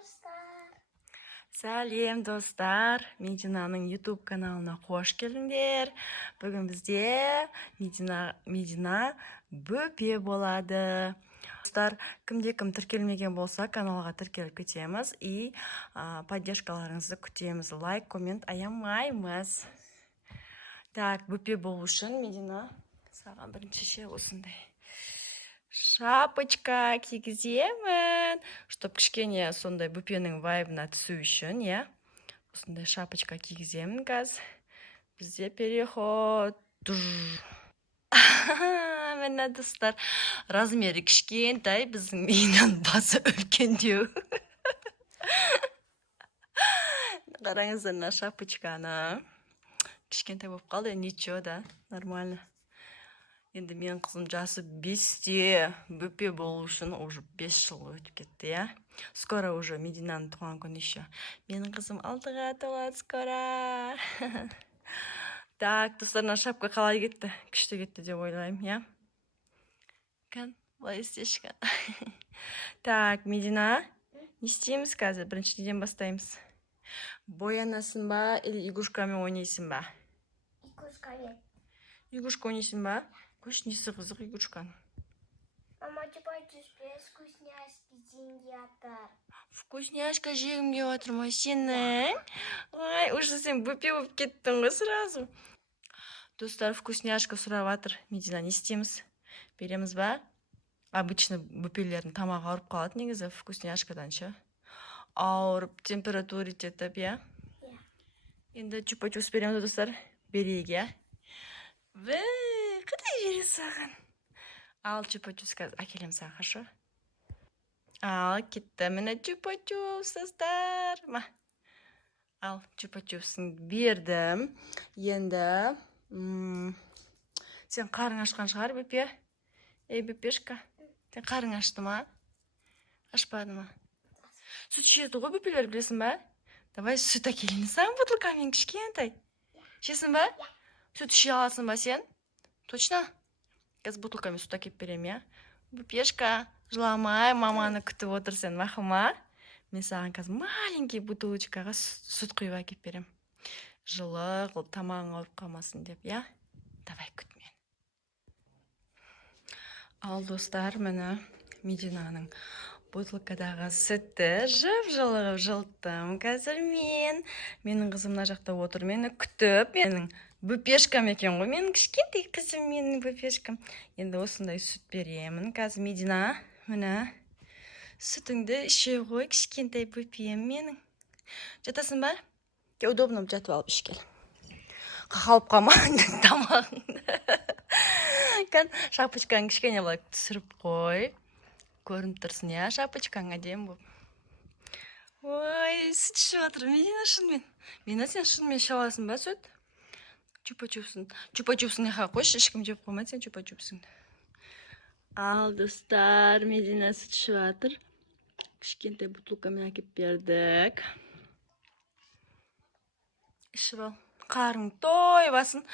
достар. Сәлем достар, Мединаның YouTube каналына қош келдіңдер. Бүгін бізде Медина бөпе болады. Достар, кімде-кім тіркелмеген болса, каналға тіркеліп кетеміз и поддержкаларыңызды күтеміз. Лайк, коммент аямаймыз. Так, бөпе болу үшін Медина саған біріншіше осындай шапочка кигіземін, чтоб кішкене сондай бөпенің вайбына түсу үшін, иә. Осындай шапочка кигіземін қазір. Бізде переход. Міне достар, размері кішкентай, біздің Мединаның басы үлкендеу. Қараңыздар мына шапочканы. Кішкентай болып қалды, ничего, да, нормально. Енді менің қызым жасы 5-те, бөпе болу үшін уже 5 жыл өтіп кетті, я. Скоро уже Мединаның туған күні еще. Менің қызым 6-ға толады скоро. Так, достарына шапка қалай кетті? Күшті кетті деп ойлаймын, я. Кән, былай істешкен. Так, Медина, не істейміз қазір? Біріншіден бастаймыз. Боянасың ба, или игрушкамен ойнайсың ба? Игрушкамен. Игрушка ойнайсың ба? Көш, несі қызық игрушкан? Мама, без вкусняшки жегім жатыр. Вкусняшка жегім кеп жатыр ма сенің? Ой, уже сен бөпе болып кеттің ғой сразу. Достар, вкусняшка сұрап жатыр. Медина, не істейміз? Береміз ба? Обычно бөпелердің тамағы ауырып қалады негізі вкусняшкадан ше. Ауырып, температура жетіп, я? Енді чупа-чупс береміз, достар. Берейік, я? Қыдай жері саған? Ал чупа-чупс қазір әкелем саған, хорошо? Ал, кетті міне чупа-чупс, достар. Ал, чупа-чупсын бердім. Енді сен қарың ашқан шығар, бөпе? Ей, бөпешка, сен қарың ашты ма? Ашпады ма? Сүт ішеді ғой бөпелер, білесің ба? Давай сүт әкелейін саған бутылкамен кішкентай. Ішесің ба? Сүт іше аласың ба сен? Точно? Қазір бутылкамен сүт әкеп берем, я? Бөпешка, жыламай, маманы күтіп отырсың, мақұл ма? Мен саған қазір маленький бутылочкаға сүт құйып әкеп берем. Жылы қыл, тамағың ауырып қалмасын деп, я? Давай күт мен. Ал достар, міне Мединаның бутылкадағы сүтті жып-жылы жылттым. Қазір менің қызым мына жақта отыр, мені күтіп, менің бөпешкам екен ғой, менің кішкентай қызым, менің бөпешкам. Енді осындай сүт беремін. Қазір Медина, міне сүтіңді іше ғой, кішкентай бөпем менің. Жатасың ба? Удобно жатып алып ішкел. Қақалып қалма тамағыңды. Шапочкаң кішкене былай түсіріп қой. Көрініп тұрсын, я, шапочкаң әдем болып. Ой, сүт ішіп жатыр, Медина шынымен. Медина, сен шынымен іше аласың ба сүт? Чупа-чупсын. Чупа-чупсын неға қойшы, ешкім жеп қоймайды сен чупа-чупсыңды. Ал, достар, Медина сүт ішіп жатыр. Кішкентай бутылкамен әкеп бердік. Ішіп ал. Қарың тойбасын.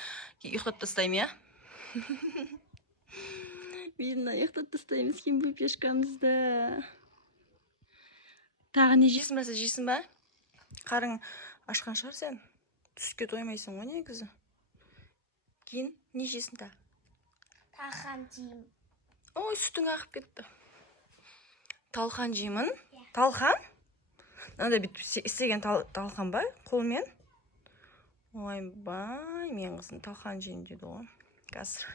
Ұйықтап тастаймын, я? Медина, ұйықтап тастаймыз кен бөпешкамызды. Тағы не жейсің ба, сіз жейсің ба? Қарың ашқан шығар сен? Түске тоймайсың ғой негізі. Кейін не жейсің та? Талқан жеймін. Ой, сүтің ағып кетті. Талқан жеймін? Талқан? Мынандай бүйтіп істеген талқан ба? Қолмен? Ой, бай, мен қызым талқан жейін деді ғой. Қазір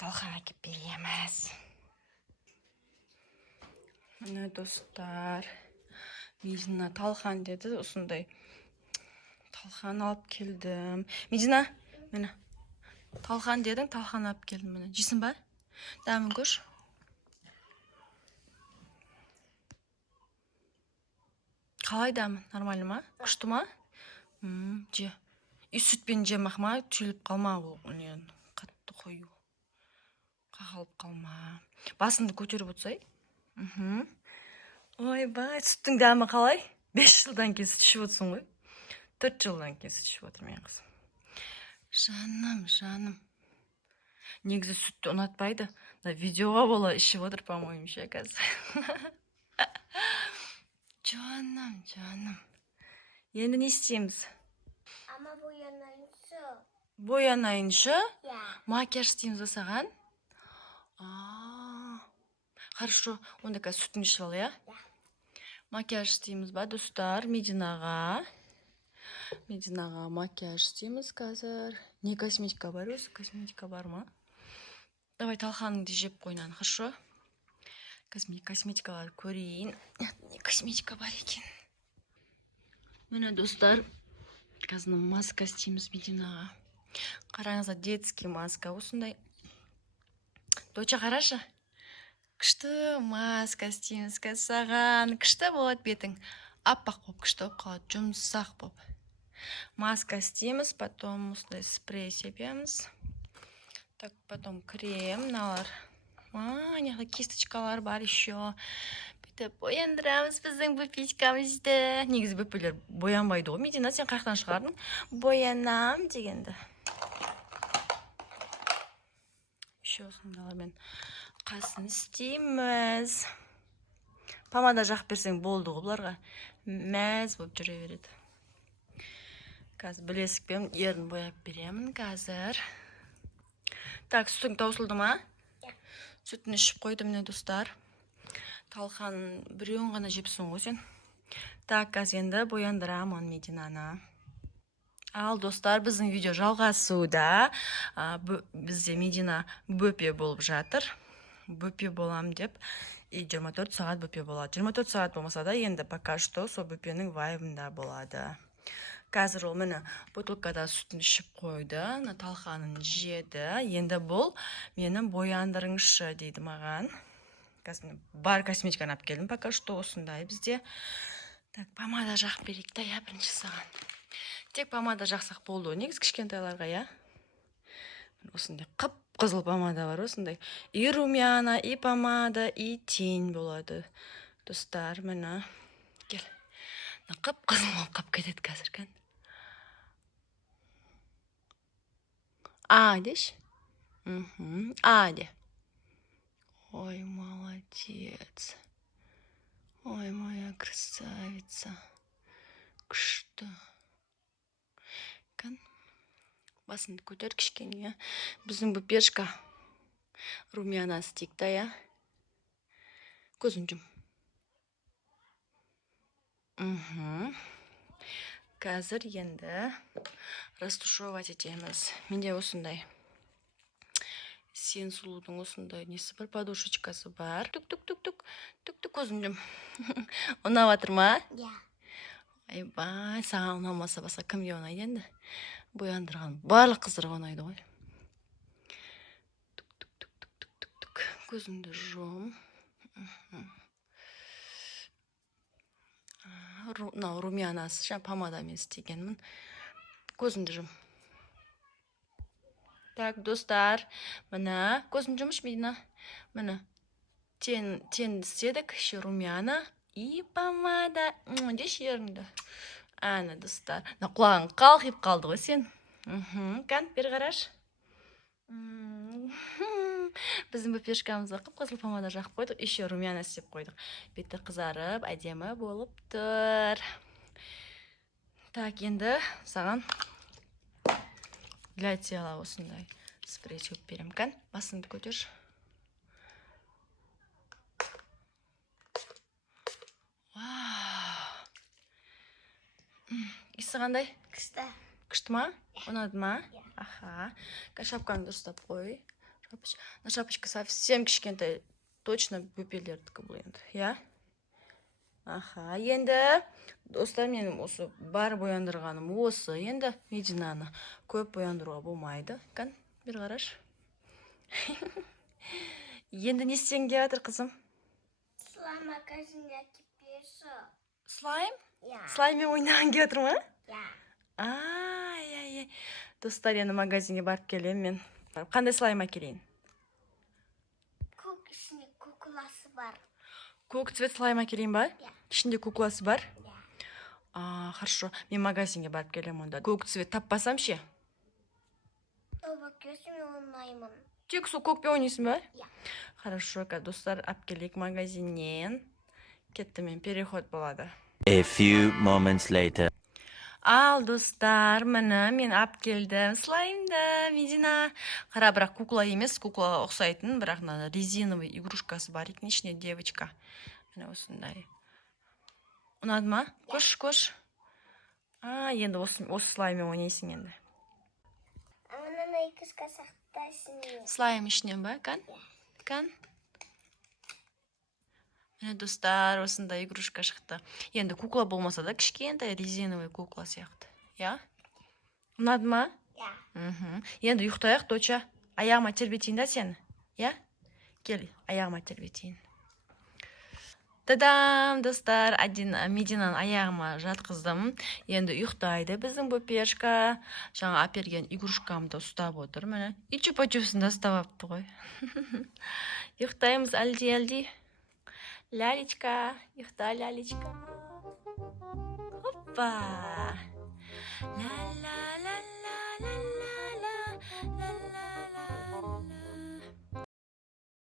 талқан әкеп береміз. Міне достар, Медина талқан деді, осындай талқан алып келдім. Медина, міне талқан дедің, талқан алып келдім. Міне жейсің ба? Дәмін көш. Қалай дәмі? Нормально ма? Күшті ма? Же. И сүтпен же мақма, түйіліп қалма ол. Қатты қою. Қағалып қалма. Басыңды көтеріп отырсай. Ой, бай, сүттің дәмі қалай? 5 жылдан кейін сүт ішіп отырсың ғой. 4 жылдан кейін сүт ішіп отыр мен қызым. Жаным. Негізі сүтті ұнатпайды. Видеоға бола ішіп отыр, по-моему, ше қазір. Жаным. Енді не істейміз? Ama bu yanayınca. Боянайыншы? Ya. Макияж істейміз ба саған? Хорошо, онда қазір сүтін ішіп ал, иә? Ya. Макияж істейміз ба, достар? Мединаға макияж істейміз қазір. Не косметика бар өзі? Косметика бар ма? Давай талханыңды жеп қойнан, хорошо? Косметикаларды көрейін. Не косметика бар екен? Міне, достар, қазір маска істейміз Мединаға. Қараңыздар, детский маска осындай. Доча, қарашы. Күшті маска істейміз қазір саған. Күшті болады бетің. Аппақ болып, күшті болып қалады, жұмсақ болып. Маска істейміз, потом осындай спрей себеміз. Так, потом крем, мыналар. Мына кисточкалар бар еще. Бүйтіп бояндырамыз біздің бөпешкамызды. Негізі бөпелер боянбайды ғой. Медина, сен қаяқтан шығардың? Боянам дегенді. Еще осындайлармен қасын істейміз. Помада жақ берсең болды ғой бұларға. Мәз болып жүре береді. Қазір білесікпен ерін бояп беремін қазір. Так, сүтің таусылды ма? Сүтін ішіп қойдым, не достар. Талқан біреуін ғана жепсің ғой сен. Так, қазір енді бояндырамын Мединаны. Ал, достар, біздің видео жалғасуда. Бізде Медина бөпе болып жатыр. Бөпе болам деп. 24 сағат бөпе болады. 24 сағат болмаса да, енді пока что сол бөпенің вайбында болады. Қазір ол мені бутылкада сүтін ішіп қойды. Талқанын жеді. Енді бұл мені бояндырыңшы дейді маған. Қазір бар косметиканы алып келдім. Пока что осындай бізде. Так, помада жақ берейік та, я бірінші саған. Тек помада жақсақ болды. Негіз кішкентайларға, я? Осындай қып-қызыл помада бар, осындай. И румяна, и помада, и тень болады. Достар, мені. Кел. Қып-қызыл болып қап кетеді қазір, кән. Деш? Де. Ой, молодец. Ой, моя красавица. Күшті. Кән. Басынды көтер кішкене. Біздің бөпешка румяна стикта, я? Көзін жүм. Қазір енді растушевать етеміз. Менде осындай сен сұлудың осындай несі бар, подушечкасы бар. Түк-түк көзін жүм. Ұнап атыр ма? Ya. Айбай, саған ұнамаса басқа кімге ұнайды енді? Бояндырған барлық қыздарға ұнайды ғой. Түк. Көзіңді жұм. Румянасы, жаңа помадамен істегенмін. Көзіңді жұм. Так, достар, мына көзін жұмыш Медина. Мына тен істедік, еще румяна и помада. Деш еріңді. Әні, достар. Құлағың қалқиып қалды ғой сен. Кән, бері қараш. Біздің бөпешкамызға қып-қызыл помада жақып қойдық, еще румяна істеп қойдық. Беті қызарып, әдемі болып тұр. Так, енді саған для тела осындай спрей сөп берем. Кән, басыңды көтерші. Исі қандай? Күшті. Күшті ма? Ұнады ма? Аха. Шапкаңды ұстап қой. Шапочка совсем кішкентай. Точно бөпелердікі бұл енді. Я? Аха. Енді достар, менің осы бар бояндырғаным осы. Енді Мединаны көп бояндыруға болмайды. Кән, бір қараш. Енді не істең деп жатыр, қызым? Слайм магазинге кепесі. Слайм? Ya. Слайммен ойнаған деп жатыр ма? Ya. Ай. Достар, енді магазинге барып келем мен. Қандай слайм әкелейін? Көк ішінде кукласы бар. Көк цвет слайм әкелейін ба? Ya. Ішінде кукласы бар? Ya. Хорошо. Мен магазинге барып келем онда. Көк цвет таппасам ше? Тоба көзіме ойнаймын. Тек сол көкпен ойнайсың ба? Ya. Хорошо, достар, алып келейік магазиннен. Кетті, мен переход болады. A few moments later. Ал достар, міне мен алып келдім слаймды. Медина. Қара, бірақ кукла емес, кукла ұқсайтын, бірақ мына резиновый игрушкасы бар екен, ішіне девочка. Міне осындай. Ұнады ма? Көш. Енді осы слайммен ойнайсың енді. Ананы икісқа сақтайсың. Слайм ішінен ба? Кан? Міне достар, осындай игрушка шықты. Енді кукла болмаса да кішкентай резиновый кукла сияқты. Я? Ұнады ма? Я. Енді ұйықтайық, доча. Аяғыма тербетейін да сені. Я? Кел, аяғыма тербетейін. Тадам, достар, Мединаны аяғыма жатқыздым. Енді ұйықтайды біздің бөпешка. Жаңа аперген игрушкамды ұстап отыр. Міне, ичу-пачусында ұстап апты ғой. Ұйықтаймыз әлди. Лялечка, ұйықта, лялечка. Хоппа. Ла-ла.